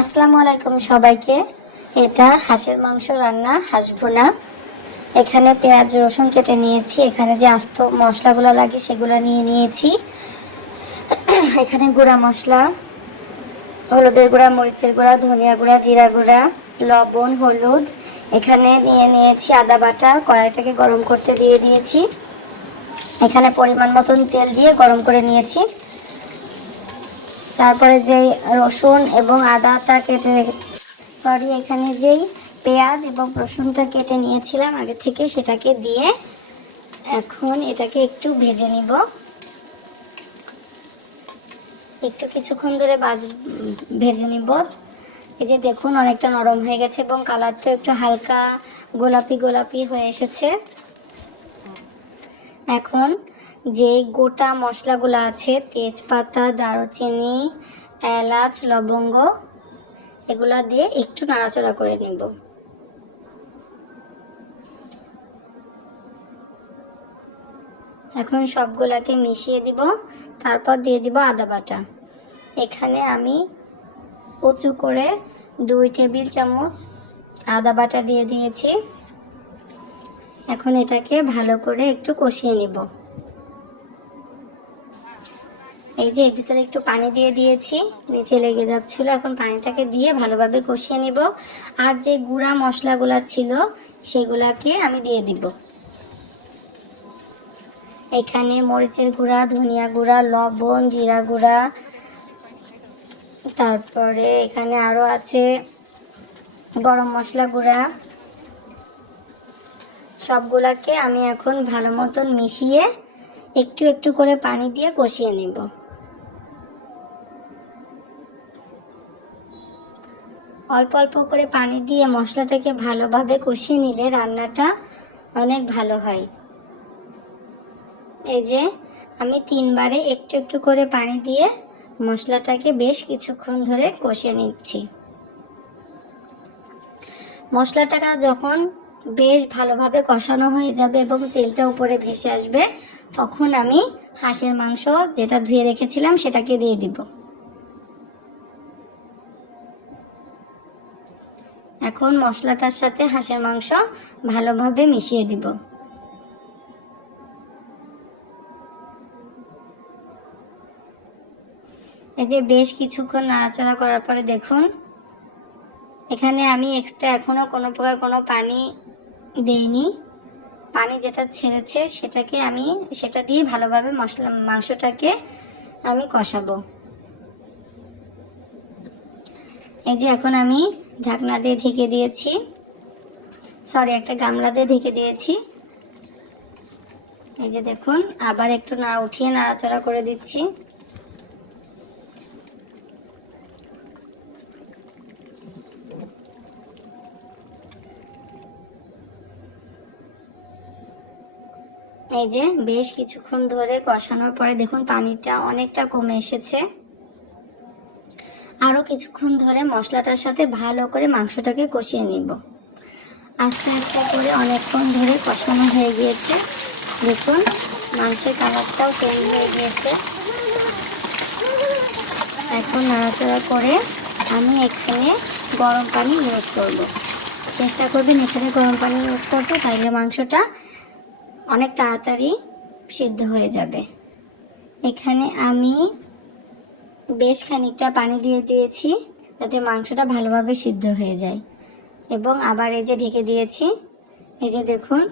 আসসালামু আলাইকুম সবাইকে। এটা হাঁসের মাংস রান্না হাঁস ভুনা এখানে পেঁয়াজ, রসুন কেটে নিয়েছি। এখানে যে আস্ত মশলাগুলো লাগে সেগুলো নিয়ে নিয়েছি। এখানে গুঁড়া মশলা, হলুদের গুঁড়া, মরিচের গুঁড়া, ধনিয়া গুঁড়া, জিরা গুঁড়া, লবণ, হলুদ। এখানে নিয়ে নিয়েছি আদা বাটা, কড়াইটাকে গরম করতে দিয়ে দিয়েছি এখানে পরিমাণ মতন তেল দিয়ে গরম করে নিয়েছি। তারপরে যেই রসুন এবং আদাটা কেটে সরি এখানে যেই পেঁয়াজ এবং রসুনটা কেটে নিয়েছিলাম, আগে থেকে সেটাকে দিয়ে এখন এটাকে একটু ভেজে নিব। একটু কিছুক্ষণ ধরে বাজ ভেজে নিব। এই যে দেখুন, অনেকটা নরম হয়ে গেছে এবং কালারটা একটু হালকা গোলাপি গোলাপি হয়ে এসেছে। এখন যে গোটা মশলাগুলো আছে, তেজপাতা, দারুচিনি, এলাচ, লবঙ্গ, এগুলা দিয়ে একটু নাড়াচড়া করে নেব। এখন সবগুলাকে মিশিয়ে দিব, তারপর দিয়ে দিব আদা বাটা। এখানে আমি উঁচু করে দুই টেবিল চামচ আদা বাটা দিয়ে দিয়েছি। এখন এটাকে ভালো করে একটু কষিয়ে নিব। এই যে এর ভিতরে একটু পানি দিয়ে দিয়েছি, নিচে লেগে যাচ্ছিল। এখন পানিটাকে দিয়ে ভালোভাবে কষিয়ে নিব। আর যে গুঁড়া মশলাগুলা ছিল, সেগুলাকে আমি দিয়ে দিব। এখানে মরিচের গুঁড়া, ধনিয়া গুঁড়া, লবণ, জিরা গুঁড়া। তারপরে এখানে আরও আছে গরম মশলা গুঁড়া। সবগুলাকে আমি এখন ভালো মতন মিশিয়ে একটু একটু করে পানি দিয়ে কষিয়ে নেব। অল্প অল্প করে পানি দিয়ে মশলাটাকে ভালোভাবে কষিয়ে নিলে রান্নাটা অনেক ভালো হয়। এই যে আমি তিনবারে একটু একটু করে পানি দিয়ে মশলাটাকে বেশ কিছুক্ষণ ধরে কষিয়ে নিচ্ছি। মশলাটাকে যখন বেশ ভালোভাবে কষানো হয়ে যাবে এবং তেলটা উপরে ভেসে আসবে, তখন আমি হাঁসের মাংস যেটা ধুয়ে রেখেছিলাম সেটাকে দিয়ে দিব। এখন মশলাটার সাথে হাঁসের মাংস ভালোভাবে মিশিয়ে দিব। এই যে বেশ কিছুক্ষণ নাড়াচাড়া করার পরে দেখুন, এখানে আমি এক্সট্রা এখনও কোনো প্রকার কোনো পানি দেইনি। পানি যেটা ছেড়েছে সেটাকে আমি, সেটা দিয়ে ভালোভাবে মশলা, মাংসটাকে আমি কষাবো। এই যে এখন আমি ঢাকনা দিয়ে ঢেকে দিয়েছি। সরি একটা গামলা দিয়ে ঢেকে দিয়েছি। এই যে দেখুন, আবার একটু না উঠিয়ে নাড়াচাড়া করে দিচ্ছি। এই যে বেশ কিছুক্ষণ ধরে কষানোর পরে দেখুন পানিটা অনেকটা কমে এসেছে। আরও কিছুক্ষণ ধরে মশলাটার সাথে ভালো করে মাংসটাকে কষিয়ে নিব। আস্তে আস্তে করে অনেকক্ষণ ধরে কষানো হয়ে গিয়েছে। দেখুন, মাংসের কালারটাও চেঞ্জ হয়ে গিয়েছে। এখন নাড়াচাড়া করে আমি এখানে গরম পানি ইউজ করব। চেষ্টা করবেন এখানে গরম পানি ইউজ করতে, তাইলে মাংসটা অনেক তাড়াতাড়ি সিদ্ধ হয়ে যাবে। এখানে আমি বেশ খানিকটা পানি দিয়ে দিয়েছি যাতে মাংসটা ভালোভাবে সিদ্ধ হয়ে যায়। এবং আবার এই যে ঢেকে দিয়েছি, এই যে দেখুন,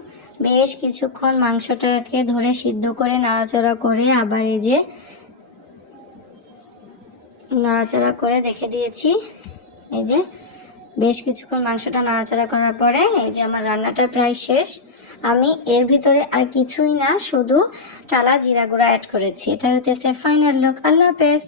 বেশ কিছুক্ষণ মাংসটাকে ধরে সিদ্ধ করে নাড়াচাড়া করে আবার এই যে নাড়াচাড়া করে দেখে দিয়েছি। এই যে বেশ কিছুক্ষণ মাংসটা নাড়াচাড়া করার পরে এই যে আমার রান্নাটা প্রায় শেষ। আমি এর ভিতরে আর কিছুই না, শুধু টালা জিরা গুঁড়া অ্যাড করেছি। এটা হইতেছে ফাইনাল লুক আল্লাহ হাফেজ।